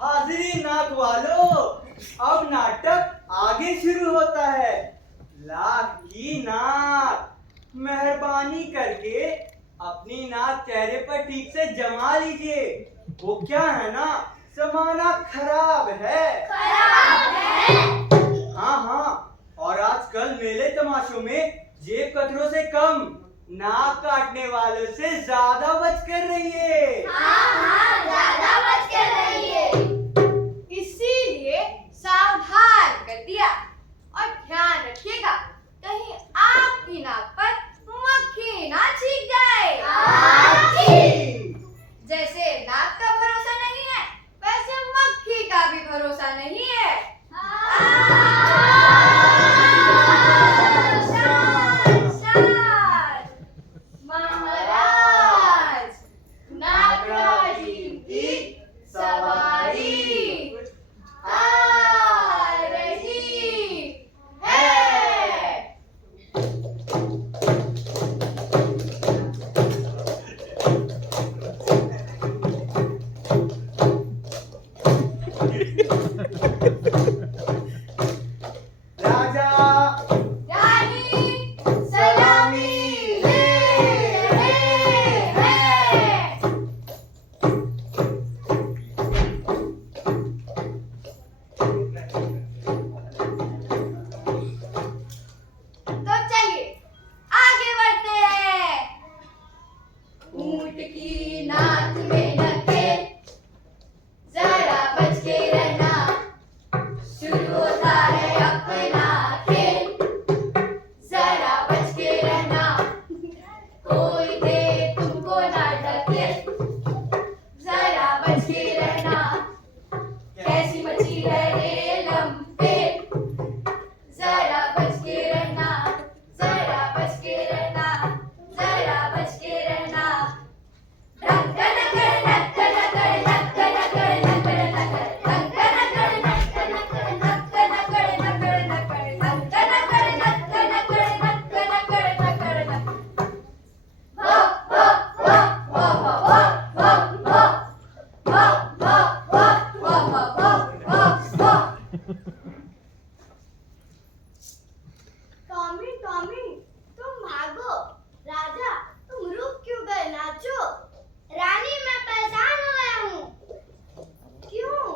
हाजिरी नाथ वालों, अब नाटक आगे शुरू होता है। लाख की नाक, मेहरबानी करके अपनी नाक चेहरे पर ठीक से जमा लीजिए। वो क्या है ना, जमाना खराब है। हाँ हाँ, और आजकल मेले तमाशों में जेब कतरों से कम, नाक काटने वालों से ज्यादा बच कर रहिए। हाँ, ज्यादा बच कर रहिए। इसीलिए सावधान कर दिया। और ध्यान रखिएगा, कहीं आपकी नाक पर मक्खी ना छींक जाए। जैसे नाक का भरोसा नहीं है, वैसे मक्खी का भी भरोसा नहीं है। महाराज, नागराजी की सवारी आ रही है। राजा रानी सलामी ले रहे हैं। तो चलिए आगे बढ़ते हैं। ऊंट की नाक में नकेल, जरा बच के रहना, शुरू होता है अपना खेल। जरा बच के रहना, कोई दे तुमको ना ढकेल। जरा बच के रहना, कैसी मची है ये लंबे। जरा बच के रहना, जरा बच के रहना, जरा बच के रहना। ढक्क नकर नक्क नकर नक्क नकर नकर नकर, ढक्क नकर नक्क नकर नक्क नकर नकर नकर, ढक्क नकर नक्क नकर नक्क नकर नकर नकर। भो भो भो भो भो भो भो भो भो भो भो भो भो भो। टॉमी टॉमी, तुम भागो। राजा, तुम रुक क्यों गए? नाचो। रानी, मैं परेशान हो गया हूँ। क्यों?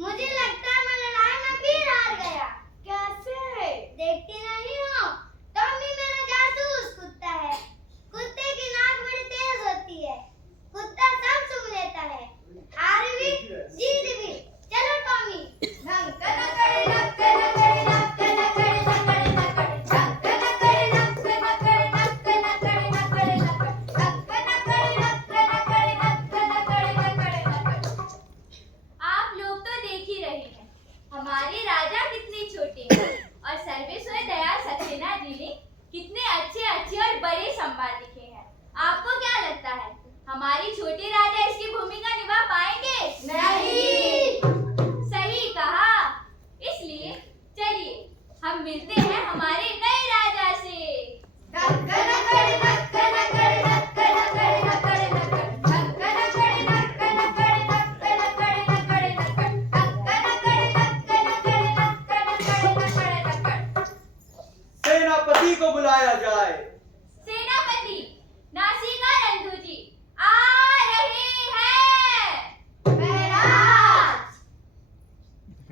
मुझे लगता है मैं लड़ाई में फिर हार गया। कैसे? देखती नहीं हो, टॉमी मेरा जासूस कुत्ता है। कुत्ते की नाक बड़ी तेज होती है, कुत्ता सब सुन लेता है। हार भी जीत भी। चलो टॉमी। ढक्क नकर नक्क नकर नक्क नकर नकर नकर, ढक्क नकर नक्क नकर नक्क नकर नकर नकर, ढक्क नकर नक्क नकर नक्क नकर नकर नकर। आप लोग तो देख ही रहे हैं हमारे राजा कितने छोटे हैं, और सर्वेश्वर दयाल सक्सेना जी ने कितने अच्छे अच्छे और बड़े संवाद लिखे हैं। आपको क्या लगता है हमारे छोटे राजा इसकी भूमिका निभा पाएंगे? नहीं। सही कहा। इसलिए चलिए हम मिलते हैं हमारे नए राजा से। ढक्क नकर नक्क नकर नक्क नकर नकर नकर, ढक्क नकर नक्क नकर नक्क नकर नकर नकर, ढक्क नकर नक्क नकर नक्क नकर नकर नकर। सेनापति को बुलाया जाए। सेनापति नासिका नंदू जी आ रहे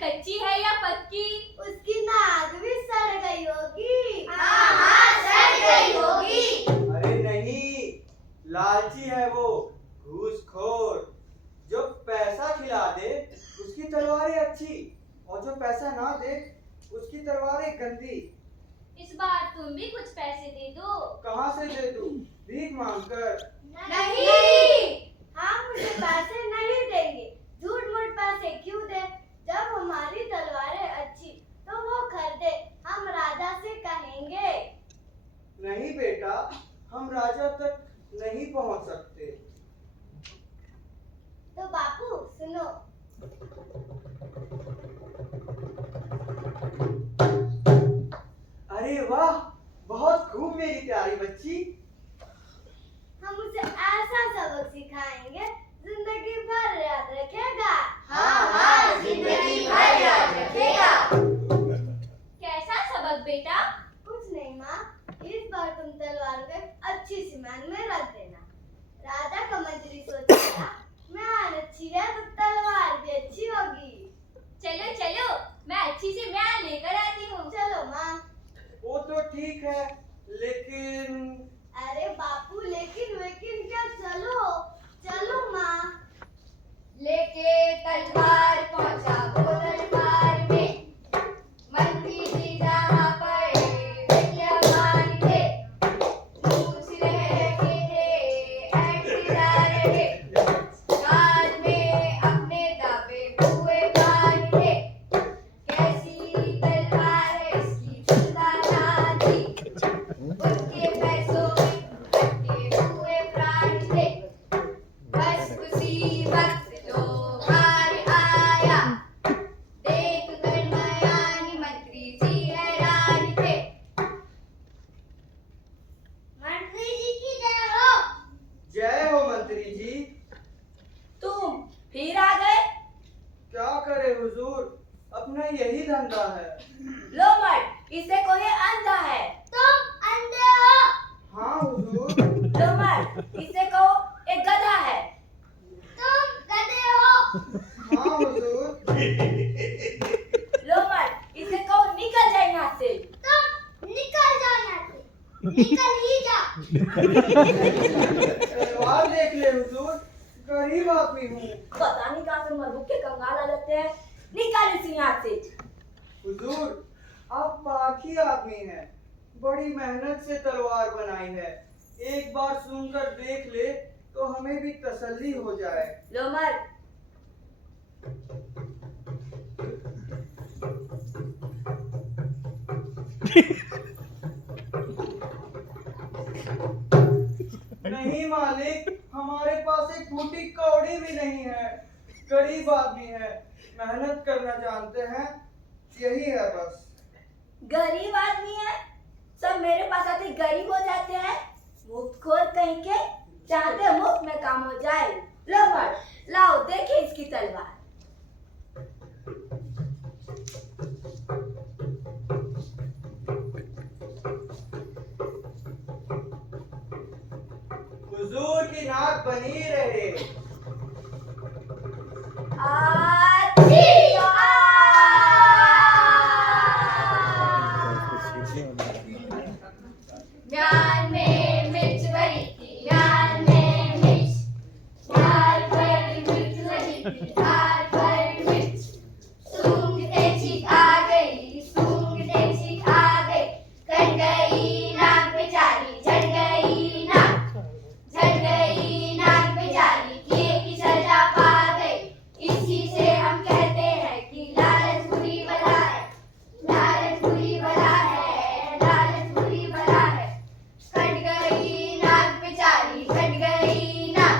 कच्ची है या पक्की? उसकी नाक भी सड़ गई होगी। हाँ हाँ सड़ गई होगी। अरे नहीं, लालची है वो, घूसखोर। जो पैसा खिला दे उसकी तलवारें अच्छी, और जो पैसा ना दे उसकी तलवारें गंदी। इस बार तुम भी कुछ पैसे दे दो। कहाँ से दे दूं? भीख मांगकर? नहीं। हम उसे पैसे नहीं देंगे। झूठ मूठ पैसे क्यों दे? जब हमारी तलवारें अच्छी तो वो खरीदे, हम राजा से कहेंगे। नहीं बेटा, हम राजा तक नहीं पहुंच सकते। तो बापू सुनो, अरे वाह, बहुत खूब मेरी प्यारी बच्ची। हम उसे ऐसा सबक सिखाएंगे जिंदगी भर याद रखेगा। हाँ हाँ जिंदगी भर याद रखेगा। कैसा सबक बेटा? कुछ नहीं माँ, इस बार तुम तलवार को एक अच्छी सी मैन में रख देना। राजा का मंत्री सोचेगा मैन अच्छी है तो तलवार भी अच्छी होगी। चलो चलो, मैं अच्छी सी म्यान लेकर आती हूँ। चलो माँ। वो तो ठीक है, लेकिन अरे बापू लेकिन वेकिन क्या, चलो चलो माँ। लेके तलवार पहुंचा वो दरबार में, मंत्री जी जहाँ पर विद्यमान थे, पूछ रहे थे ऐठा रहे, कान में अपने दावे हुए कान थे, कैसी तलवार है इसकी सुल्ताना थी, उनके पैसों में अटके हुए प्राण थे, बस उसी वक्त त्योहार आया, देख कर मयानी मंत्री जी हैरान थे। मंत्री जी की जय हो। जय हो मंत्री जी। तुम फिर आ गए? क्या करे हुजूर, अपना यही धंधा है। लो मर्द, इसे कोई अंधा है। तुम अंधे हो। हाँ हुजूर। लो मर्द, इसे कहो एक गधा है। तुम गधे हो। हाँ हुजूर। लो मर्द, इसे कहो निकल जाए यहाँ से। तुम निकल जाओ यहाँ से। निकल ही जा। तलवार देख ले हुजूर, गरीब आदमी हूँ। पता नहीं कहाँ से मरबूक के कंगाल आ जाते हैं। निकाल इसे यहाँ से। हुजूर, आप पाखी आदमी हैं, बड़ी मेहनत से तलवार बनाई है। एक बार सुनकर देख ले तो हमें भी तसल्ली हो जाए। लो मर्द, नहीं मालिक, हमारे पास एक फूटी कौड़ी भी नहीं है। गरीब आदमी है, मेहनत करना जानते हैं, यही है बस। गरीब आदमी है, सब मेरे पास आते गरीब हो जाते हैं। मुफ्तखोर कहीं के, चाहते मुफ्त में काम हो जाए। लो मर्द, लाओ देखिए इसकी तलवार। हुजूर की नाक बनी रहे। आची आ! म्यान में मिर्च भरी थी, म्यान में मिर्च, म्यान भरी मिर्च भरी थी, म्यान भरी मिर्च, सूंघते चीख आ गई, सूंघते चीख आ गई, कट गई नाक बेचारी, झड़ गई नाक, झड़ गई नाक बेचारी, किए की सजा पा गई। इसी से हम कहते हैं कि लालच बुरी बला है, लालच बुरी बला है, लालच बुरी बला है। कट गई नाक बेचारी, कट गई नाक,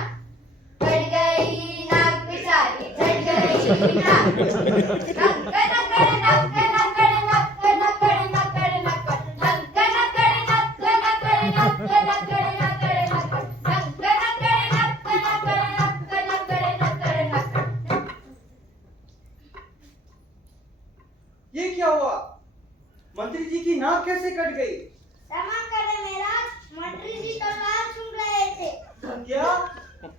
कट गई नाक बेचारी, कट गई नाक। नक्कर नक्कर नक्कर नक्कर नक्कर नक्कर नक्कर नक्कर, नक्कर नक्कर नक्कर नक्कर नक्कर नक्कर नक्कर नक्कर, नक्कर नक्कर नक्कर नक्कर नक्कर नक्कर नक्कर नक्कर। ये क्या हुआ? मंत्री जी की नाक कैसे कट गई? क्षमा करें मेराज, मंत्री जी तलवार सूंघ रहे थे। क्या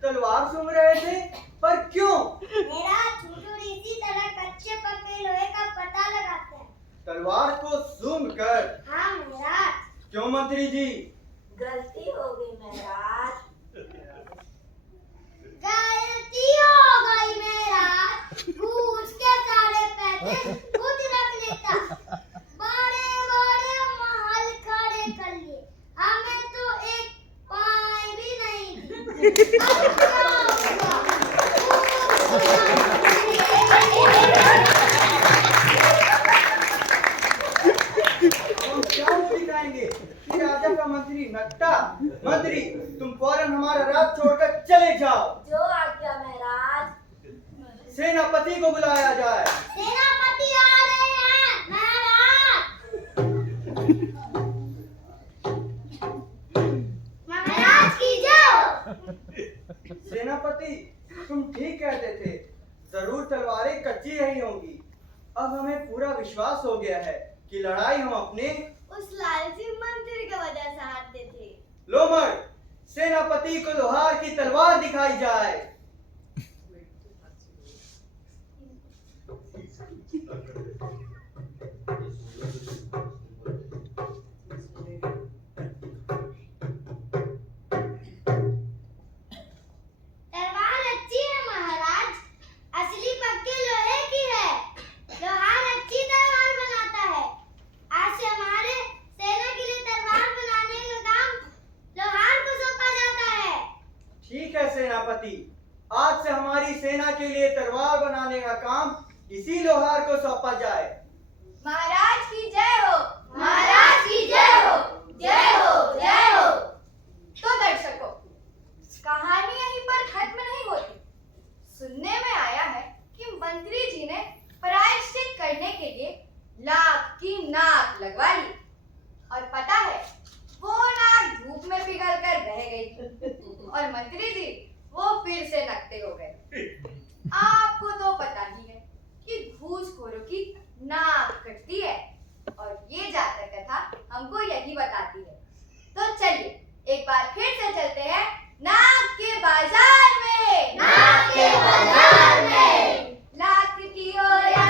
तलवार सूंघ रहे थे? पर क्यों? मेराज हुजूर इसी तरह कच्चे पके लोहे तलवार को सूंघ कर। हाँ महाराज। क्यों मंत्री जी? गलती हो गई महाराज। गलती हो गई महाराज। घूस के सारे पैसे खुद रख लेता। बड़े बड़े महल खड़े कर लिए, हमें तो एक पाई भी नहीं दी। अब क्या होगा? हम क्या मुंह दिखाएंगे कि राजा का मंत्री नट्टा? मंत्री, तुम फौरन हमारा राज छोड़कर चले जाओ। जो आज्ञा महाराज। सेनापति को बुलाया जाए। सेनापति आ रहे हैं महाराज। महाराज की जय। सेनापति, तुम ठीक कहते थे, जरूर तलवारें कच्ची रही होंगी। अब हमें पूरा विश्वास हो गया है कि लड़ाई हम अपने उस लालची मंत्री की वजह से हारते थे। लो मर्द, सेनापति को लोहार की तलवार दिखाई जाए। तलवार अच्छी है महाराज, असली पक्के लोहे की है। लोहार अच्छी तलवार बनाता है। आज से हमारे सेना के लिए तलवार बनाने का काम लोहार को सौंपा जाता है। ठीक है सेनापति, आज से हमारी सेना के लिए तलवार बनाने का काम इसी लोहार को सौंपा जाए। महाराज की जय हो। महाराज की जय हो। जय हो जय हो। तो दर्शकों, कहानी यहीं पर खत्म नहीं होती। सुनने में आया है कि मंत्री जी ने प्रायश्चित करने के लिए लाख की नाक लगवा ली, और पता है वो नाक धूप में पिघल कर बह गई और मंत्री जी वो फिर से नकते हो गए। आपको तो पता ही है कि घूसखोरों की नाक कटती है, और ये जातक कथा हमको यही बताती है। तो चलिए एक बार फिर से चलते हैं नाक के बाजार में। नाक के बाजार में। लाख की ओया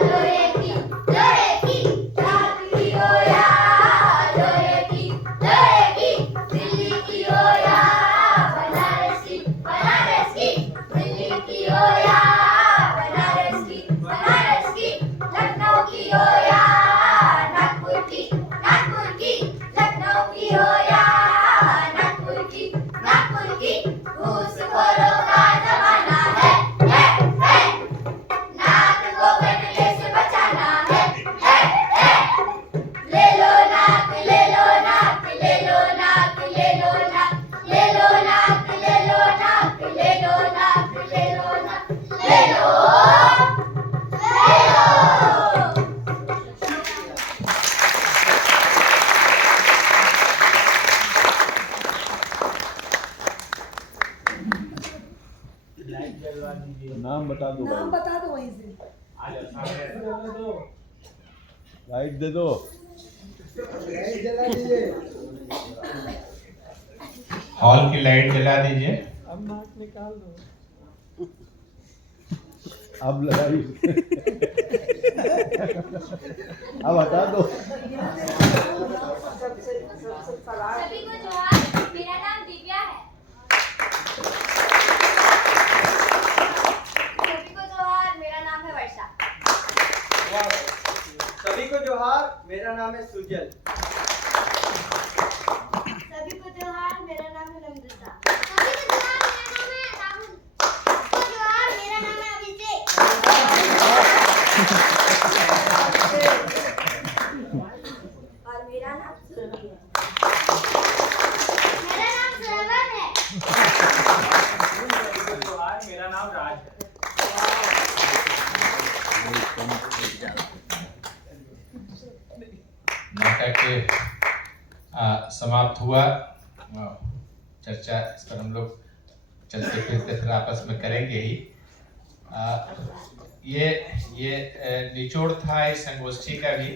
लोहे की, लोहे की, लाख की ओया लोहे की, लोहे की, दिल्ली की ओया बनारस की, बनारस की, दिल्ली की ओया बनारस की, बनारस की, लखनऊ की ओया नागपुर की, नागपुर की, लखनऊ की ओया नागपुर की, नागपुर की। घूसखोरों का जमाना है। नाक को कटने से बचाना है। ले लो नाक, ले लो नाक, ले लो नाक, ले लो नाक, ले लो नाक, ले लो नाक, ले लो नाक, ले लो नाक, ले लो, ले लो। नाम बता दो। नाम बता दो वहीं से। लाइट दे दो। हॉल की लाइट जला दीजिए। अब नाक निकाल दो। अब लगाई। अब हटा दो। सभी को जोहार, मेरा नाम दिव्या है। सभी को जोहार, मेरा नाम है वर्षा। सभी को जोहार, मेरा नाम है सुजल। सभी को जोहार, मेरा नाम है नम्रता। सभी को जोहार, मेरा नाम है राहुल। सबको जोहार, मेरा नाम है अभिषेक। और मेरा नाम सुरभि है। मेरा नाम श्रवण है। सभी को जोहार, मेरा नाम राज है। नाटक समाप्त हुआ। चर्चा इस पर हम लोग चलते फिरते फिर आपस में करेंगे ही। ये निचोड़ था इस संगोष्ठी का भी